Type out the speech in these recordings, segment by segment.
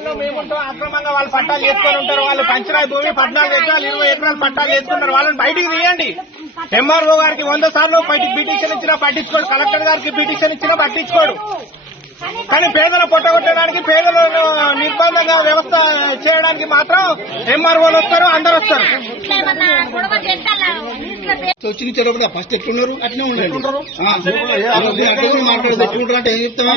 భూములలో మేముంటాం అక్రమంగా వాళ్ళు పట్టాలు చేసుకొని ఉంటారు. వాళ్ళు పంచరాయి భూమి 14 ఎకరాలు 20 ఎకరాలు పట్టాలు చేసుకుంటారు. వాళ్ళని బయటికి తీయండి. ఎంఆర్ఓ గారికి 100 సార్లు పిటిషన్ ఇచ్చినా పట్టించుకోడు, కలెక్టర్ గారికి పిటిషన్ ఇచ్చినా పట్టించుకోడు. కానీ పేదలు పొట్టగొట్టడానికి, పేదలు నిర్బంధంగా వ్యవస్థ చేయడానికి మాత్రం ఎంఆర్ఓలు వస్తారు, అందరు వస్తారు. వచ్చిన ఫస్ట్ ఎట్లున్నారు అట్లే ఉంటారు. మాట్లాడేది ఏం చెప్తామా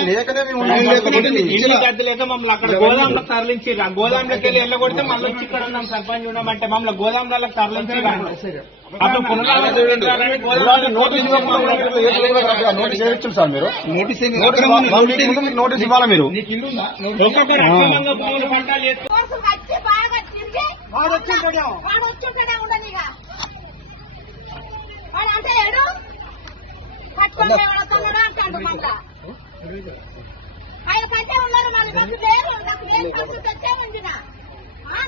ఇల్లు గద్దె లేక మమ్మల్ని అక్కడ గోదాంలో తరలించి, ఆ గోదాంలోకి వెళ్ళి ఎల్లగొడితే మళ్ళీ వచ్చి ఇక్కడ ఉన్నాం సర్పంచ్ ఉండమంటే మమ్మల్ని గోదాంలకు తరలించి అప్పుడు నోటీస్ సార్ మీరు నోటీస్ ఇవ్వాలా మీరు? ఆయన కంటే ఉన్నారు నాకు లేరు, నాకు లేని పరిస్థితి వచ్చే ఉందిన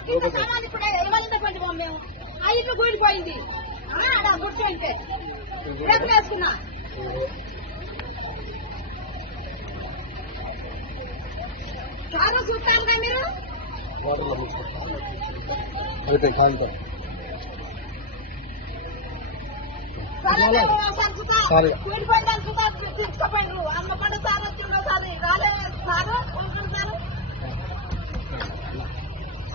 కింద సామాన్ ఇప్పుడు ఇవ్వాలంటే కొంచెం మేము ఆ ఇల్లు కూలిపోయింది. అలా కూర్చుంటే రేపు వేసుకున్నా కారు చూస్తారుగా మీరు. కూలిపోయిందని చూస్తా తీసుకుపోయినారు. అమ్మ పండు సార్ వచ్చిందో సార్ రాలేదు సార్